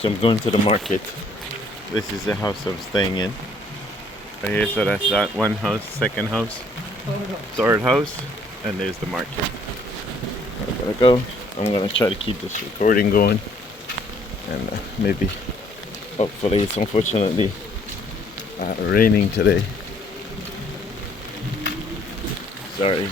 So I'm going to the market. This is the house I'm staying in. Right here, so that's that one house, second house, third house, and there's the market. I'm gonna go. I'm gonna try to keep this recording going, and maybe, hopefully, it's unfortunately raining today. Sorry.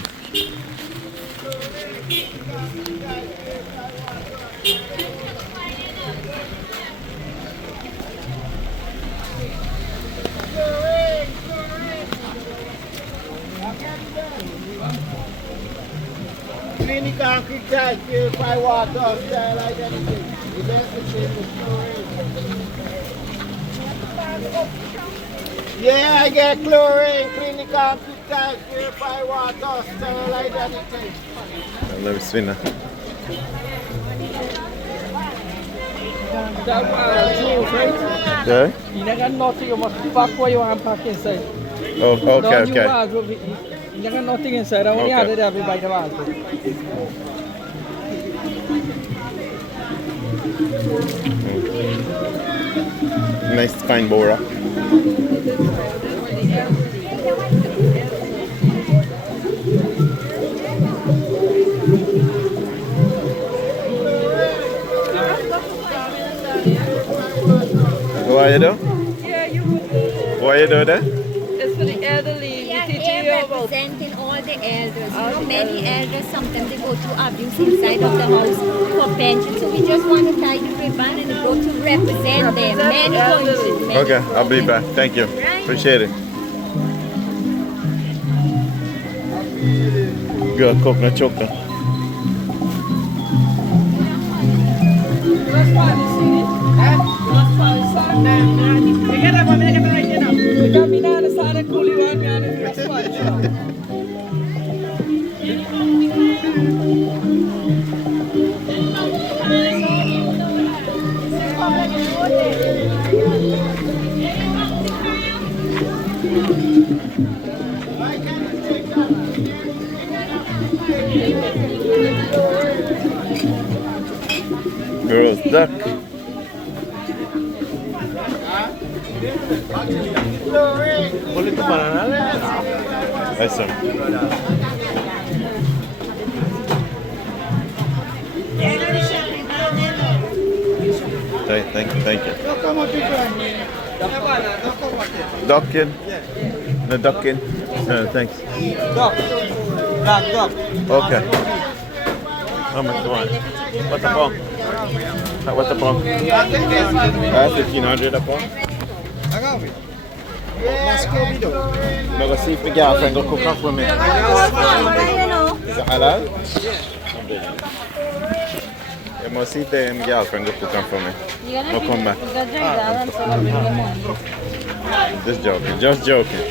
Clean concrete tile, purify water, sterilize anything. The best to change the chlorine. Yeah, I get chlorine, clean the concrete tile, purify water, sterilize anything. Let me see now. Yeah? You got nothing, you must pack what you want to pack inside. Oh, okay, You got nothing inside, I only had it every bite of it. Nice fine bora. What are you doing? Yeah, you would. What are you doing there? It's for the elderly. We are We teach here you about. representing all the elders. You know, many elders sometimes they go to abuse inside of the house for pension. So we just want to tie the ribbon and go to represent them. Many countries. Many Okay, I'll be back. Thank you. Appreciate it. Good coconut chocolate. Girls duck. Boleh tu banana lah. Nice one. Thank you. Duckin. No duckin. No, thanks. Dog. Black dog. Okay. How much do you want? What's the phone? What's the phone? 1500 a phone. I'm going to see if my girlfriend will cook up for me. Is it halal? I'm going to see if my girlfriend will cook up for me. I'll come back. Just joking.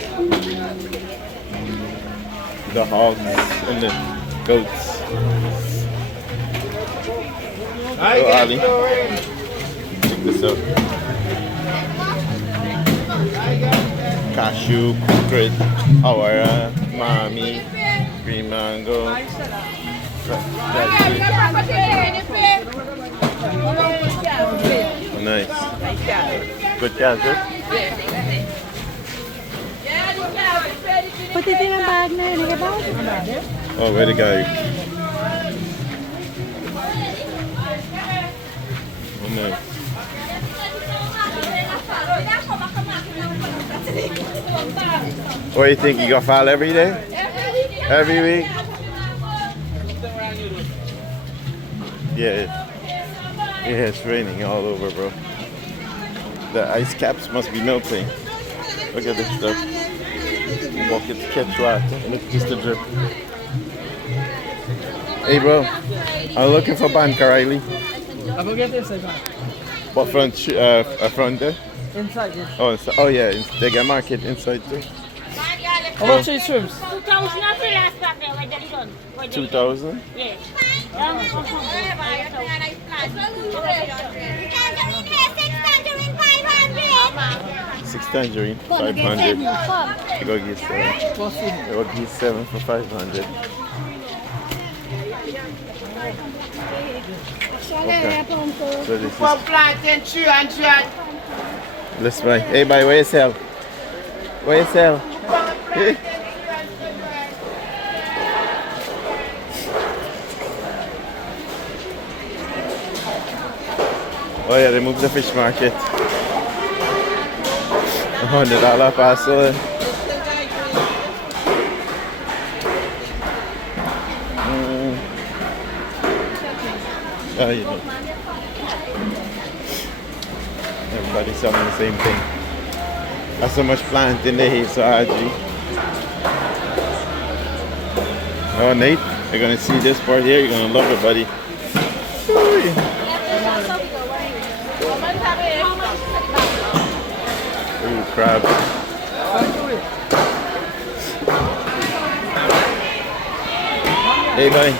The hogs and the goats. So Ali, check this out. Cashew, cookies, awara, mami, green mango. Nice. Good cashew. Put it in a bag na yun. Oh, where the guy? Oh, nice. What do you think? You gonna fall every day? Every week? Yeah. Yeah, it's raining all over, bro. The ice caps must be melting. Look at this stuff. Buckets catch water. Look, just a drip. Hey, bro. I'm looking for Banker Riley. I will get inside. What front? Front there? Inside, yes. Oh yeah. They got market inside too. How much are shrimps? 2,000 na sila last back there. Where they done? 2,000. Yes. Six tangerine, 500. You go get 7. You go get 7 for 500. Okay. So this From is plantain 300. this way. Hey, boy, where you sell? Where you sell? Oh yeah, they moved the fish market. $100 parcel. Oh, you know. Everybody's selling the same thing. That's so much planting they hate so hard, G. Oh, Nate, you're gonna see this part here. You're gonna love it, buddy. Ooh. Ooh, crabs. Hey, boy.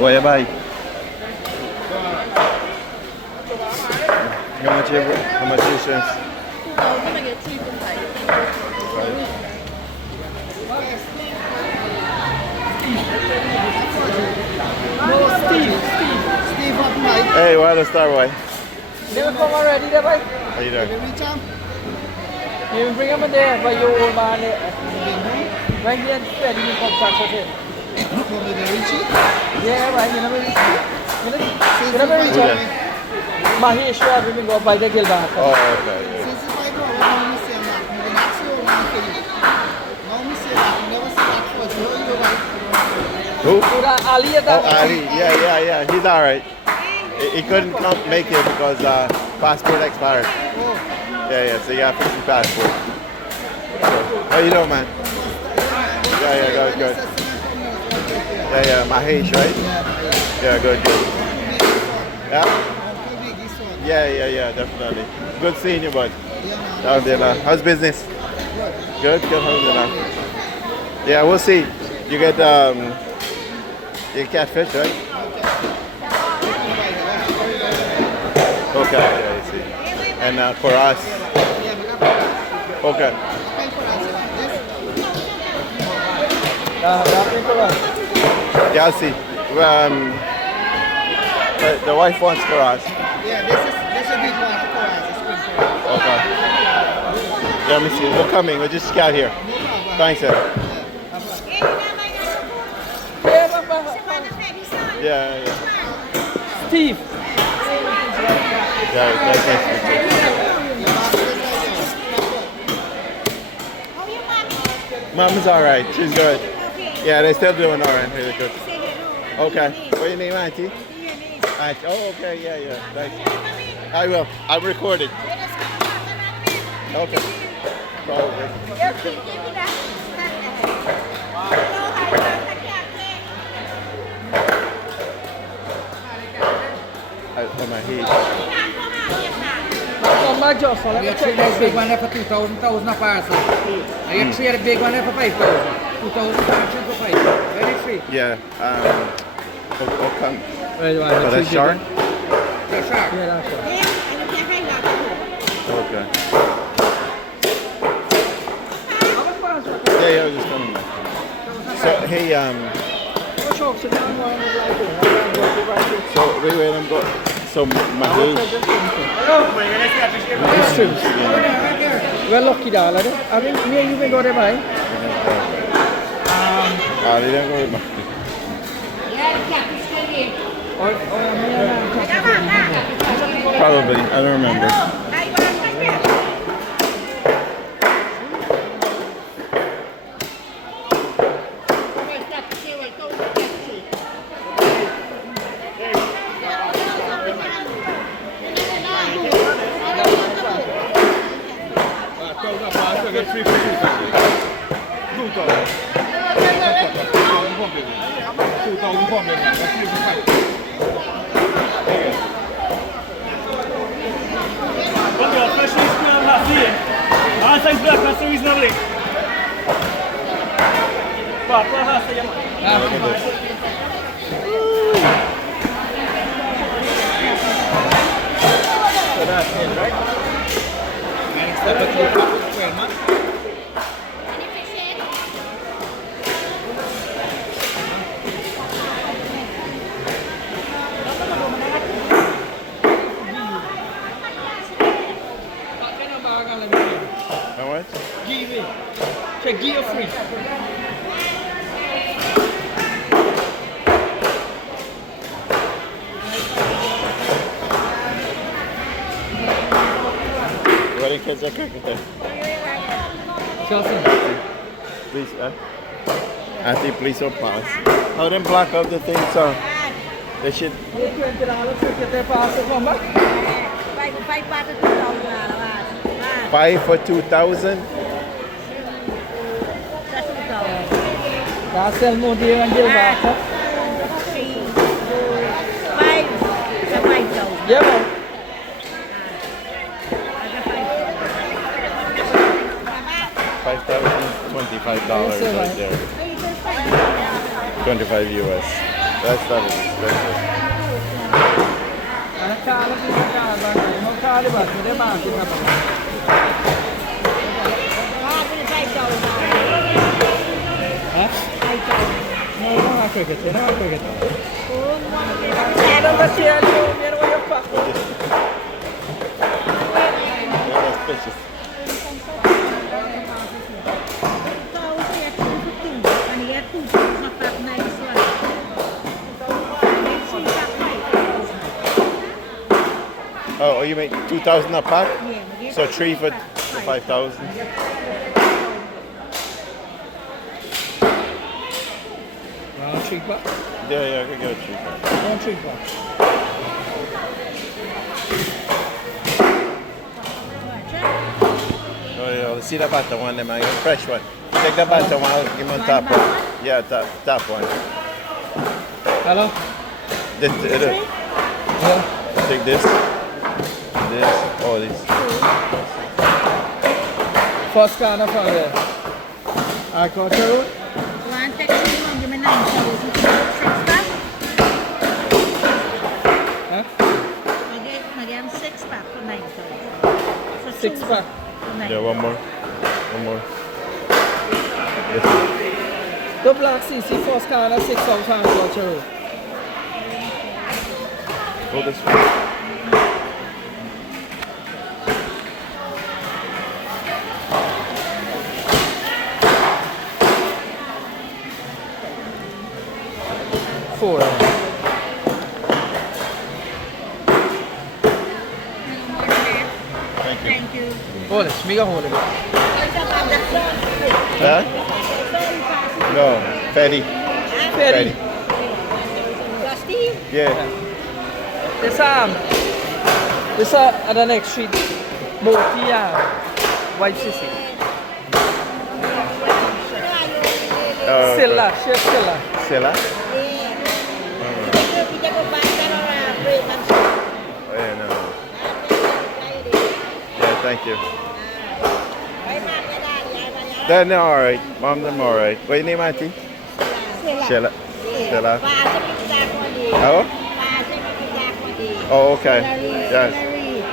What you buy? How much is shrimps? Steve up Mike. Hey, what the star boy? They will come already there, boy. How you doing? Reach out. You bring them in there, but you old man there. Right here, steady in contact with him. Yeah, right, you never reach. You never reach out. Mahesh, you have been go by the Gilbert. Oh, okay. Since if I go, now me say that. I'm gonna ask you one thing. Now me say that. You never say that first. You're right. Who? Ali, Oh, Ali. Yeah. He's all right. He couldn't come make it because passport expired. Yeah. So you got to fix his passport. So, how you doing, man? Yeah, good. Yeah, Mahesh, right? Yeah, good. Yeah. Yeah, definitely. Good seeing you, bud. How's business? Good. Yeah, we'll see. You get you catfish, right? Okay, I see. And for us, okay. Yeah, I'll see. The wife wants for us. Yeah, this is a big one for us. It's good for us. Okay. Yeah, let me see. We're coming. We'll just scout here. Thanks, sir. Yeah. Steve. Yeah, that's nice. Mom's all right. She's good. Yeah, they're still doing all right. Really good. Okay. What's your name, Auntie? Auntie. Oh, okay. Yeah. Thanks. I will. I'll record it. Okay. Probably. On my head. I get three that big one there for 2,000 a parcel. I get three of the big one there for 5,000. 2,000 parcels for 5. Very free. Yeah. What come? Wait, For the shark? The shark. Yeah, that's right. Okay. Yeah, I was just coming back. So, hey, so, wait, I'm going. So, Mahesh. We're lucky, darling. I mean, me and you may go there, bye. They don't go to Probably, I don't remember. much? Give it. Check give you free. What do you kids are cooking there? Chelsea. Please, Auntie, please don't pass. How them block out the thing, so they should. $20 ticket they pass it, come back. 5 for 2,000. That's sell more deal and deal back. Huh? Yeah, man. $5,025 right there. 25 US. That's not expensive. And a car, look at the car, but no car, but they mark it up. Huh? No, no, I cricket. No, I cricket. I don't know, you know what you're fucking. That's fishes. Oh, you make 2,000 a pack? Yeah. So 3 for 5,000. Cheaper. Yeah, I can get it cheaper. One cheaper. Oh yeah, let's see the butter one, them, fresh one. Take the butter one, I'll give him on top one. Yeah, top one. Hello? This, Yeah. take this, all this. First car from there. I got the road. One taxi, one give me 9,000. Huh? I get 6 pack for 9,000. 6 pack. Yeah, one more. Yes. The black CC first car 6,000 I got the road. Hold this one. Four. Thank you. Thank you. Hold it, me go hold it. Huh? No, Fatty. Ferry. Rusty? Yeah. This at the next street. Motia. White CC. Silla, Chef Silla. Silla? Oh, yeah, no. Yeah, thank you. They're alright. Mom, them alright. What's your name, Auntie? Sheila. Sheila. Oh? Oh, okay. Yes.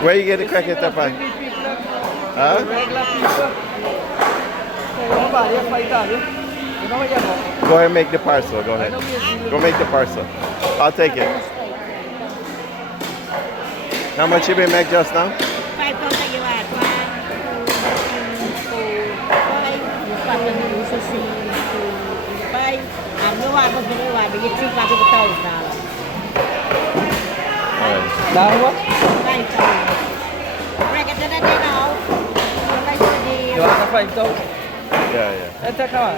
Where you get the cracket up on? Huh? Regular people. Nobody, fight out. You know what you know? Go ahead and make the parcel. Go ahead. Go make the parcel. I'll take it. How much you been make just now? 5,000 you had. 1, 2, 3, 4, 5. You got the 5. I'm the one who's going to get $3,000. Now what? 5,000. Bracket na din now. You want the 5,000? Yeah. Let's take out.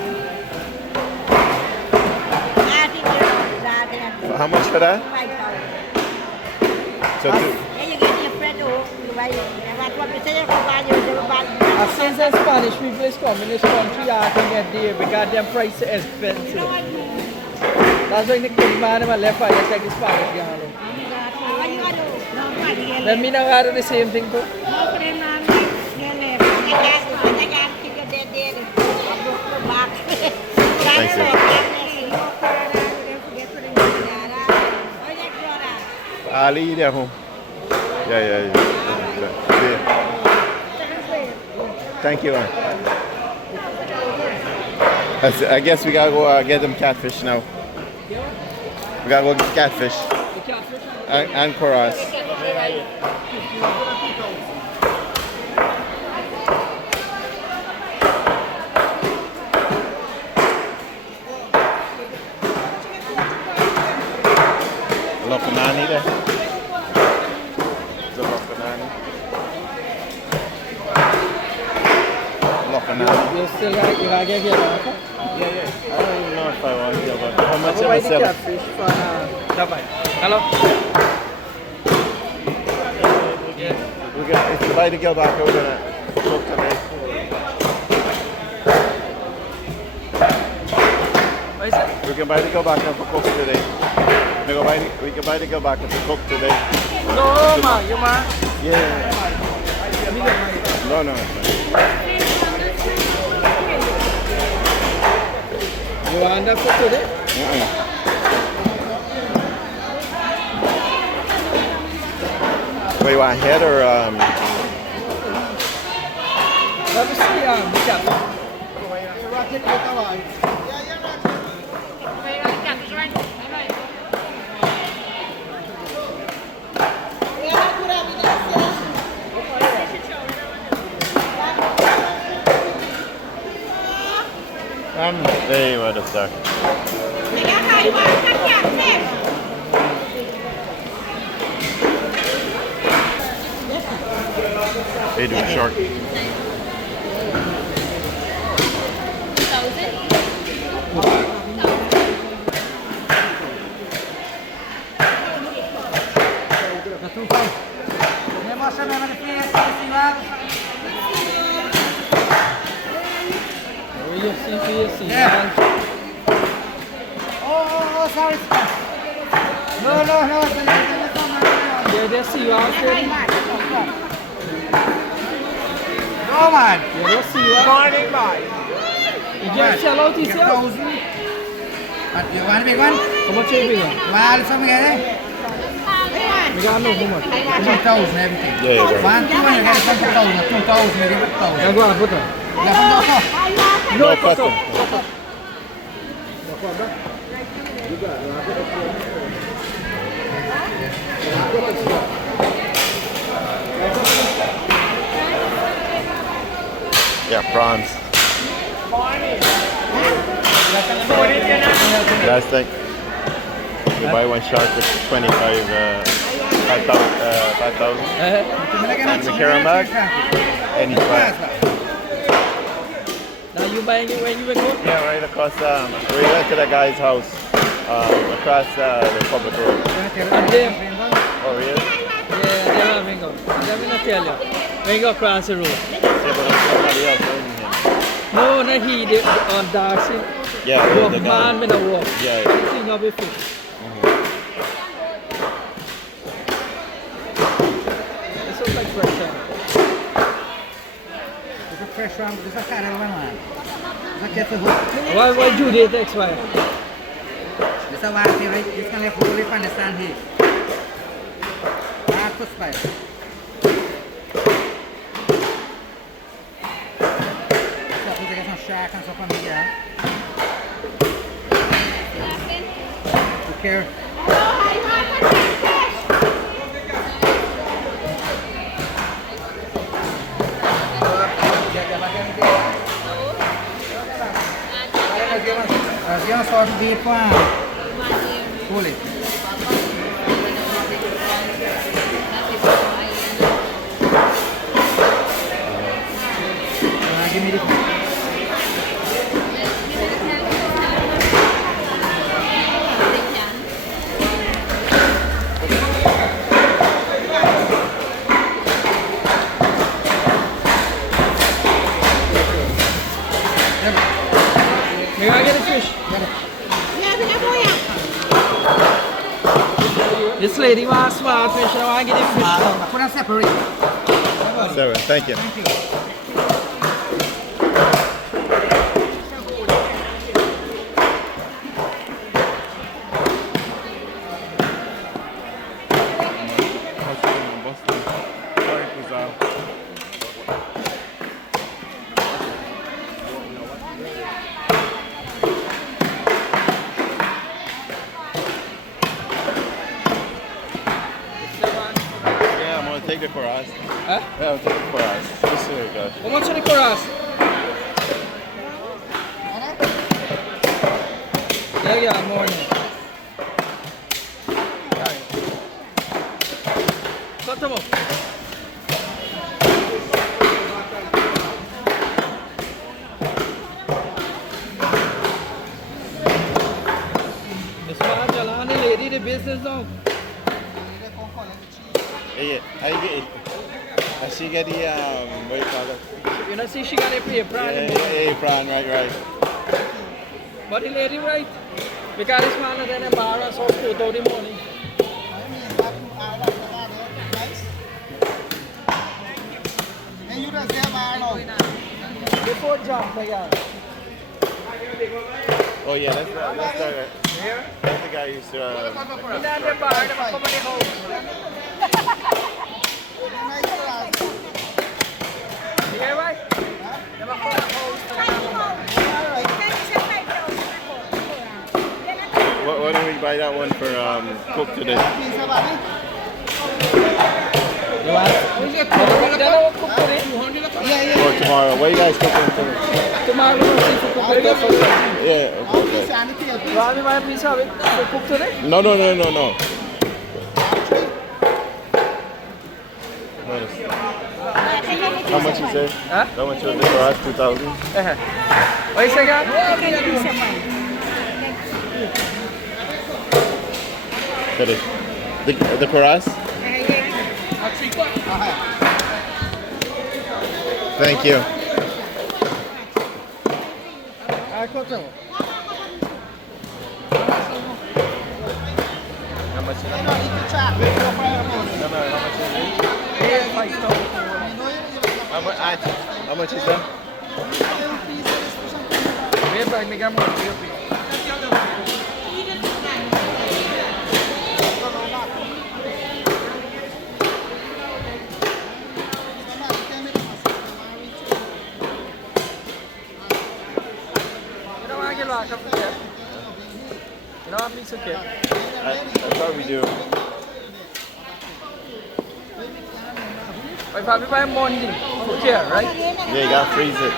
How much for that? 5,000. So two. And you get your friend who what you say about you, As soon as Spanish people is coming in this country, I can get there because them prices are expensive. That's why the kid man in my left eye take the Spanish guy. Let me know how to do the same thing too. Thank you. Ali there home. Yeah. Thank you. I guess we gotta go get them catfish now. We gotta go get catfish. And chorus. nanny. Looking at You still got you gotta get here, okay? Yeah. I don't even know if I want to, but how much How am I about the selling? catfish for Davai? Hello? If you buy the girl back, we're gonna cook today. What is it? We can buy the girl back and cook today. We can buy the girl back and cook today. No, ma, you ma. Yeah. No, it's fine. You want that for today? What, you want head or Let me see the catfish. there you are, sir. They do shark. 2,500. Nie możemy manifestować. Yeah. Oh, sorry. No. Yeah, they see you out there. No, man. Yeah, they see you out. Morning, boy. You just sell out this year? 1,000. You want a big one? How much are you big one? Well, something here. You got no how much? 2,000 everything. Yeah, right. 1, 2, and you get 2,000, 2,000, maybe 1,000. Yeah, go on, put on. Yeah, No custom. Yeah, prawns. Last thing. You buy one shark with 5,000. And we carry them back. And he's back. Now you buying it when you went home? Yeah, right across. We went to the guy's house across the public road. And them? Oh, really? Yeah, they are Mingo. Let me not tell you. Mingo across the road. Yeah, but there's somebody else owning him. No, not he, they, on Darcy. Yeah, Walk, the guy. man with a walk. Yeah. Everything of a fish. This looks like fresh salmon. This is a fresh one. This is a carrot one, man. This is a kettle hook. Why Judy takes why? This is a one thing, right? This can left fully understand here. Hard to spice. So we get some shark and stuff from here. Take care. Dia uma sorte de ir com a pule. May I get a fish? This lady wants small fish and I want to get a fish now. Put them separate. 7, thank you. Thank you. Yeah, I'm gonna take it for us. Huh? Yeah, I'll take it for us. Just so we got. How much are the coras? Yeah, morning. Cut them up. $2 now. Yeah, I get it. And she get the what do you call it? You know, see, she got a apron. Apron, right. But the lady right. Because it's smaller than a bar, so it's put out the money. Before jump again. Oh yeah, that's the guy who used to. In the bar, the company house. You get right? The company house. Why don't we buy that one for cook today? Or tomorrow? What are you guys cooking for? Tomorrow we'll see for cook today. Yeah, okay. You want me my piece of it for cook today? No. How much you say? Huh? How much was it for us? 2,000? What you say, guys? That is. The Paras? Thank you. I cut them. How much is that? How much is that? You know, piece of cake. I thought we do. I probably buy Monday for care, right? Yeah, you gotta freeze it.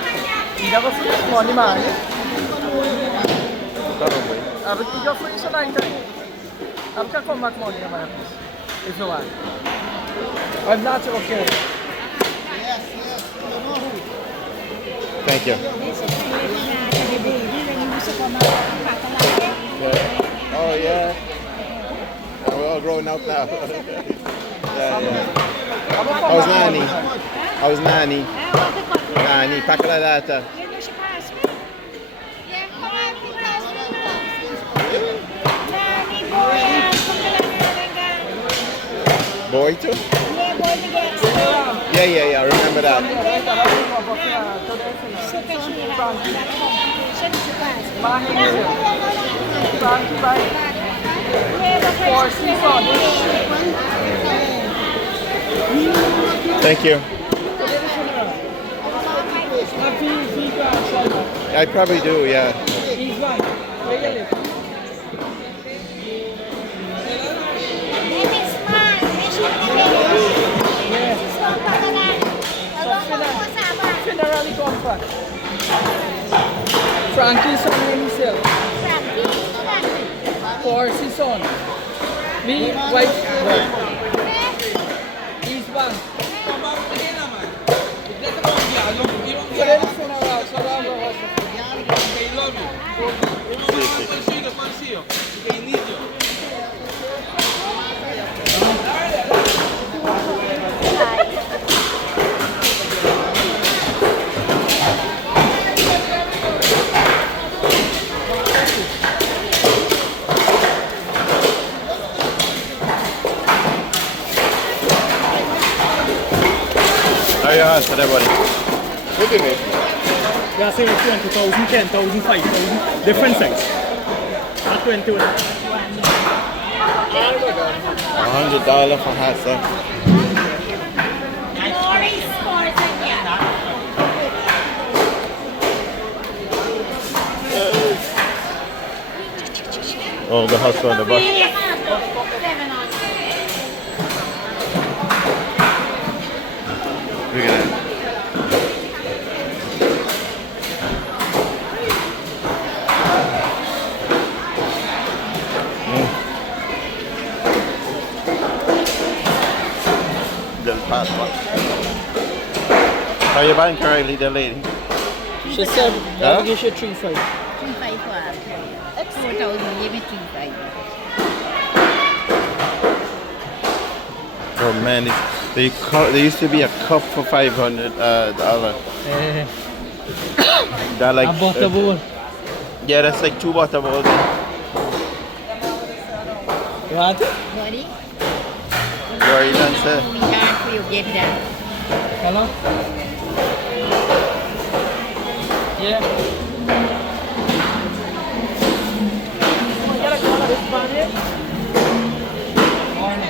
You never freeze Monday, man. Probably. I will keep your freeze tonight. I can come back Monday, man, if you want. I'm not okay. Thank you. Oh yeah. We're all growing up now. yeah. I was nanny. Nanny, pakala data. Boy too? Yeah, I remember that. Thank you. I probably do, yeah. Generally comfort. Frankie's son himself. Force his son. Me, wife, he's one. How are your hands for that, buddy? Look at me. Yeah, say it's 20,000, 10,000, 5,000, different size. Not 21. $100 for hats, sir. Oh, the hustle on the bus. Look at that. How you buying currently, the lady? She said, Huh? I'll give you 3,500. 3,500. 4,000, give me 3,500. Oh man, there used to be a cup for $500. Eh, That like a butter bowl. yeah, that's like 2 butter bowls. What? Buddy, You already done, sir? we done for you get that. Hello? Yeah.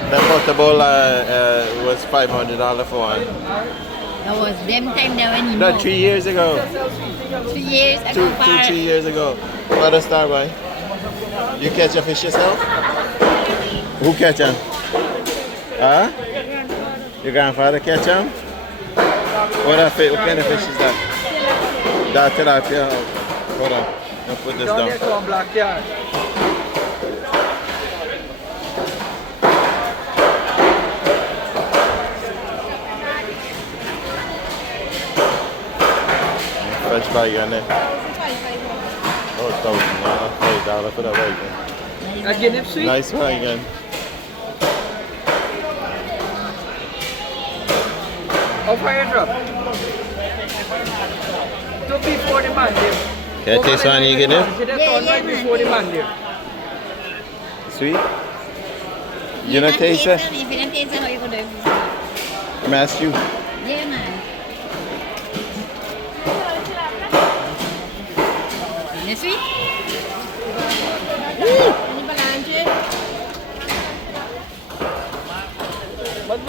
That butter bowl was $500 for one. That was them time there when you No, know. 3 years ago. 3 years ago. 3 years ago. What a star boy. You catch a fish yourself? Who catch him? Huh? Your grandfather catch him? What kind of fish is that? That tilapia. Hold on. I'll put this Down down. there to a black yard. Fresh bag on there. Oh, $1,000 for that bag. Again, if sweet. Nice one again. How far you drop? 2 before the man there. Can I taste one you get it? Yeah, Before the man there. Sweet? You don't taste it? If you don't taste it, how you gonna do it? I'm ask you. Yeah, man. Is it sweet? Any balance? But